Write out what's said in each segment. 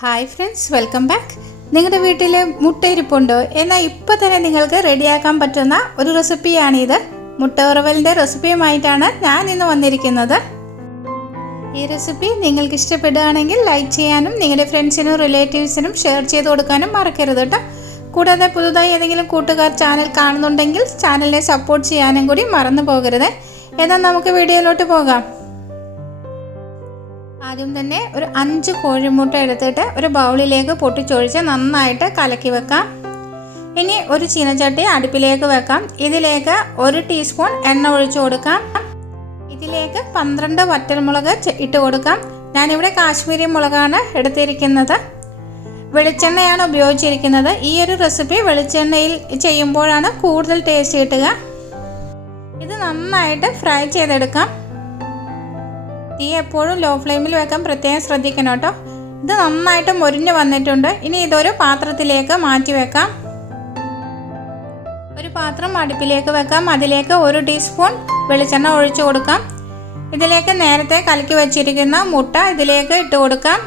Hi friends, welcome back. നിങ്ങളുടെ വീട്ടിൽ മുട്ട ഇരിപ്പുണ്ടോ? എന്നാൽ ഇപ്പോൾ തന്നെ നിങ്ങൾക്ക് റെഡിയാക്കാൻ പറ്റുന്ന ഒരു റെസിപ്പിയാണിത്. മുട്ട വറവലിൻ്റെ റെസിപ്പിയുമായിട്ടാണ് ഞാൻ ഇന്ന് വന്നിരിക്കുന്നത്. ഈ റെസിപ്പി നിങ്ങൾക്ക് ഇഷ്ടപ്പെടുകയാണെങ്കിൽ ലൈക്ക് ചെയ്യാനും നിങ്ങളുടെ ഫ്രണ്ട്സിനും റിലേറ്റീവ്സിനും ഷെയർ ചെയ്ത് കൊടുക്കാനും മറക്കരുത് കേട്ടോ. കൂടാതെ പുതുതായി ഏതെങ്കിലും കൂട്ടുകാർ ചാനൽ കാണുന്നുണ്ടെങ്കിൽ ചാനലിനെ സപ്പോർട്ട് ചെയ്യാനും കൂടി മറന്നു പോകരുത്. എന്നാൽ നമുക്ക് വീഡിയോയിലോട്ട് പോകാം. ആദ്യം തന്നെ ഒരു 5 കോഴിമുട്ട എടുത്തിട്ട് ഒരു ബൗളിലേക്ക് പൊട്ടിച്ചൊഴിച്ച് നന്നായിട്ട് കലക്കി വെക്കാം. ഇനി ഒരു ചീനച്ചട്ടി അടുപ്പിലേക്ക് വെക്കാം. ഇതിലേക്ക് 1 ടീസ്പൂൺ എണ്ണ ഒഴിച്ചു കൊടുക്കാം. ഇതിലേക്ക് 12 വറ്റൽമുളക് ഇട്ട് കൊടുക്കാം. ഞാനിവിടെ കാശ്മീരി മുളകാണ് എടുത്തിരിക്കുന്നത്. വെളിച്ചെണ്ണയാണ് ഉപയോഗിച്ചിരിക്കുന്നത്. ഈ ഒരു റെസിപ്പി വെളിച്ചെണ്ണയിൽ ചെയ്യുമ്പോഴാണ് കൂടുതൽ ടേസ്റ്റ് കിട്ടുക. ഇത് നന്നായിട്ട് ഫ്രൈ ചെയ്തെടുക്കാം. തീ എപ്പോഴും ലോ ഫ്ലെയിമിൽ വെക്കാൻ പ്രത്യേകം ശ്രദ്ധിക്കണം കേട്ടോ. ഇത് നന്നായിട്ട് മൊരിഞ്ഞ് വന്നിട്ടുണ്ട്. ഇനി ഇതൊരു പാത്രത്തിലേക്ക് മാറ്റി വെക്കാം. ഒരു പാത്രം അടുപ്പിലേക്ക് വെക്കാം. അതിലേക്ക് 1 ടീസ്പൂൺ വെളിച്ചെണ്ണ ഒഴിച്ചു കൊടുക്കാം. ഇതിലേക്ക് നേരത്തെ കലക്കി വെച്ചിരിക്കുന്ന മുട്ട ഇതിലേക്ക് ഇട്ട് കൊടുക്കാം.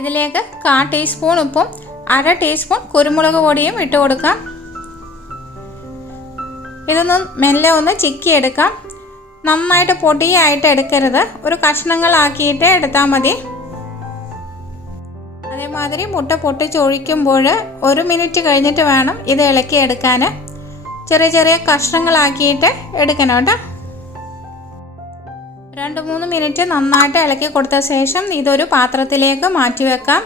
ഇതിലേക്ക് 1/4 ടീസ്പൂൺ ഉപ്പും 1/2 ടീസ്പൂൺ കുരുമുളക് പൊടിയും ഇട്ട് കൊടുക്കാം. ഇതൊന്ന് മെല്ലെ ഒന്ന് ചിക്കിയെടുക്കാം. നന്നായിട്ട് പൊടിയായിട്ട് എടുക്കരുത്, ഒരു കഷ്ണങ്ങളാക്കിയിട്ട് എടുത്താൽ മതി. അതേമാതിരി മുട്ട പൊട്ടിച്ചൊഴിക്കുമ്പോൾ 1 മിനിറ്റ് കഴിഞ്ഞിട്ട് വേണം ഇത് ഇളക്കിയെടുക്കാൻ. ചെറിയ ചെറിയ കഷ്ണങ്ങളാക്കിയിട്ട് എടുക്കണം കേട്ടോ. 2-3 മിനിറ്റ് നന്നായിട്ട് ഇളക്കി കൊടുത്ത ശേഷം ഇതൊരു പാത്രത്തിലേക്ക് മാറ്റി വെക്കാം.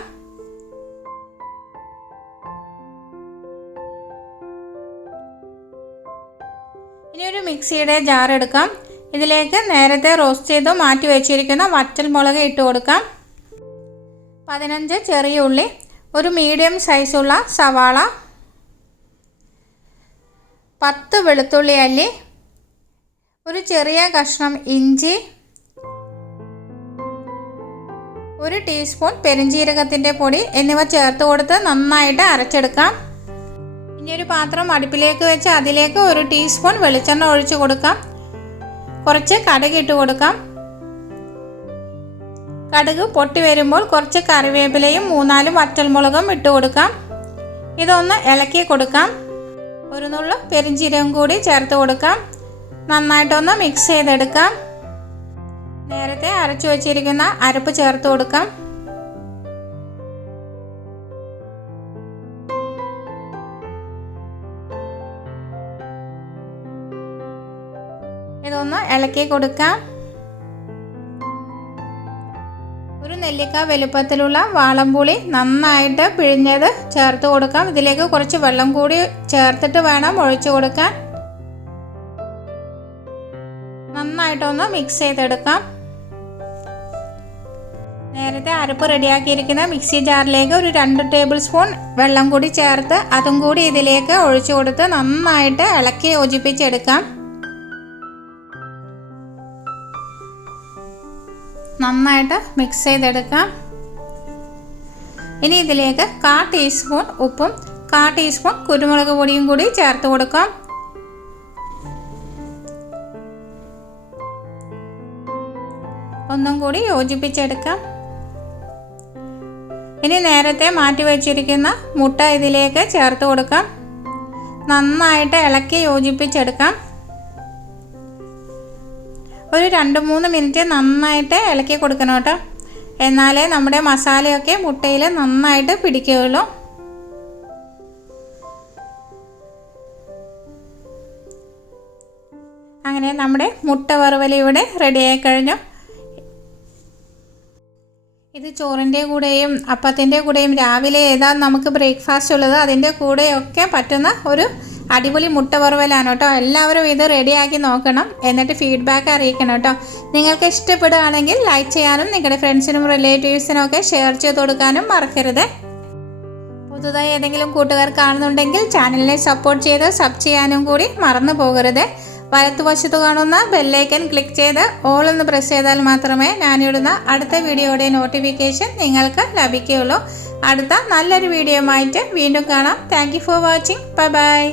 ഇനി ഒരു മിക്സിയുടെ ജാർ എടുക്കാം. ഇതിലേക്ക് നേരത്തെ റോസ്റ്റ് ചെയ്ത് മാറ്റി വെച്ചിരിക്കുന്ന വറ്റൽമുളക് ഇട്ട് കൊടുക്കാം. 15 ചെറിയ ഉള്ളി, ഒരു മീഡിയം സൈസുള്ള സവാള, 10 വെളുത്തുള്ളി അല്ലി, ഒരു ചെറിയ കഷ്ണം ഇഞ്ചി, 1 ടീസ്പൂൺ പെരുംജീരകത്തിൻ്റെ പൊടി എന്നിവ ചേർത്ത് കൊടുത്ത് നന്നായിട്ട് അരച്ചെടുക്കാം. ഇനി ഒരു പാത്രം അടുപ്പിലേക്ക് വെച്ച് അതിലേക്ക് 1 ടീസ്പൂൺ വെളിച്ചെണ്ണ ഒഴിച്ചു കൊടുക്കാം. കുറച്ച് കടുക് ഇട്ട് കൊടുക്കാം. കടുക് പൊട്ടി വരുമ്പോൾ കുറച്ച് കറിവേപ്പിലയും 3-4 വറ്റൽമുളകും ഇട്ട് കൊടുക്കാം. ഇതൊന്ന് ഇളക്കി കൊടുക്കാം. ഒരു നുള്ളു പെരുംജീരകം കൂടി ചേർത്ത് കൊടുക്കാം. നന്നായിട്ടൊന്ന് മിക്സ് ചെയ്തെടുക്കാം. നേരത്തെ അരച്ചു വച്ചിരിക്കുന്ന അരപ്പ് ചേർത്ത് കൊടുക്കാം. ഇതൊന്ന് ഇളക്കി കൊടുക്കാം. ഒരു നെല്ലിക്ക വലുപ്പത്തിലുള്ള വാളംപുളി നന്നായിട്ട് പിഴിഞ്ഞത് ചേർത്ത് കൊടുക്കാം. ഇതിലേക്ക് കുറച്ച് വെള്ളം കൂടി ചേർത്തിട്ട് വേണം ഒഴിച്ചു കൊടുക്കാൻ. നന്നായിട്ടൊന്ന് മിക്സ് ചെയ്തെടുക്കാം. നേരത്തെ അരപ്പ് റെഡിയാക്കിയിരിക്കുന്ന മിക്സി ജാറിലേക്ക് ഒരു 2 ടേബിൾ സ്പൂൺ വെള്ളം കൂടി ചേർത്ത് അതും കൂടി ഇതിലേക്ക് ഒഴിച്ചു കൊടുത്ത് നന്നായിട്ട് ഇളക്കി യോജിപ്പിച്ചെടുക്കാം. നന്നായിട്ട് മിക്സ് ചെയ്തെടുക്കാം. ഇനി ഇതിലേക്ക് 1/4 ടീസ്പൂൺ ഉപ്പും 1/4 ടീസ്പൂൺ കുരുമുളക് പൊടിയും കൂടി ചേർത്ത് കൊടുക്കാം. ഒന്നും കൂടി യോജിപ്പിച്ചെടുക്കാം. ഇനി നേരത്തെ മാറ്റി വെച്ചിരിക്കുന്ന മുട്ട ഇതിലേക്ക് ചേർത്ത് കൊടുക്കാം. നന്നായിട്ട് ഇളക്കി യോജിപ്പിച്ചെടുക്കാം. ഒരു 2-3 മിനിറ്റ് നന്നായിട്ട് ഇളക്കി കൊടുക്കണം കേട്ടോ. എന്നാലേ നമ്മുടെ മസാലയൊക്കെ മുട്ടയിൽ നന്നായിട്ട് പിടിക്കുകയുള്ളൂ. അങ്ങനെ നമ്മുടെ മുട്ട വറവൽ ഇവിടെ റെഡിയായി കഴിഞ്ഞു. ഇത് ചോറിൻ്റെ കൂടെയും അപ്പത്തിൻ്റെ കൂടെയും രാവിലെ ഏതാ നമുക്ക് ബ്രേക്ക്ഫാസ്റ്റ് ഉള്ളത് അതിൻ്റെ കൂടെയൊക്കെ പറ്റുന്ന ഒരു അടിപൊളി മുട്ട വറവലാണ് കേട്ടോ. എല്ലാവരും ഇത് റെഡിയാക്കി നോക്കണം. എന്നിട്ട് ഫീഡ്ബാക്ക് അറിയിക്കണം കേട്ടോ. നിങ്ങൾക്ക് ഇഷ്ടപ്പെടുകയാണെങ്കിൽ ലൈക്ക് ചെയ്യാനും നിങ്ങളുടെ ഫ്രണ്ട്സിനും റിലേറ്റീവ്സിനും ഒക്കെ ഷെയർ ചെയ്ത് കൊടുക്കാനും മറക്കരുത്. പുതുതായി ഏതെങ്കിലും കൂട്ടുകാർ കാണുന്നുണ്ടെങ്കിൽ ചാനലിനെ സപ്പോർട്ട് ചെയ്ത് സബ് ചെയ്യാനും കൂടി മറന്നു പോകരുത്. വലത്തുവശത്ത് കാണുന്ന ബെല്ലൈക്കൻ ക്ലിക്ക് ചെയ്ത് ഓൾ എന്ന് പ്രസ് ചെയ്താൽ മാത്രമേ ഞാനിടുന്ന അടുത്ത വീഡിയോയുടെ നോട്ടിഫിക്കേഷൻ നിങ്ങൾക്ക് ലഭിക്കുകയുള്ളൂ. അടുത്ത നല്ലൊരു വീഡിയോയുമായിട്ട് വീണ്ടും കാണാം. Thank you for watching. Bye bye.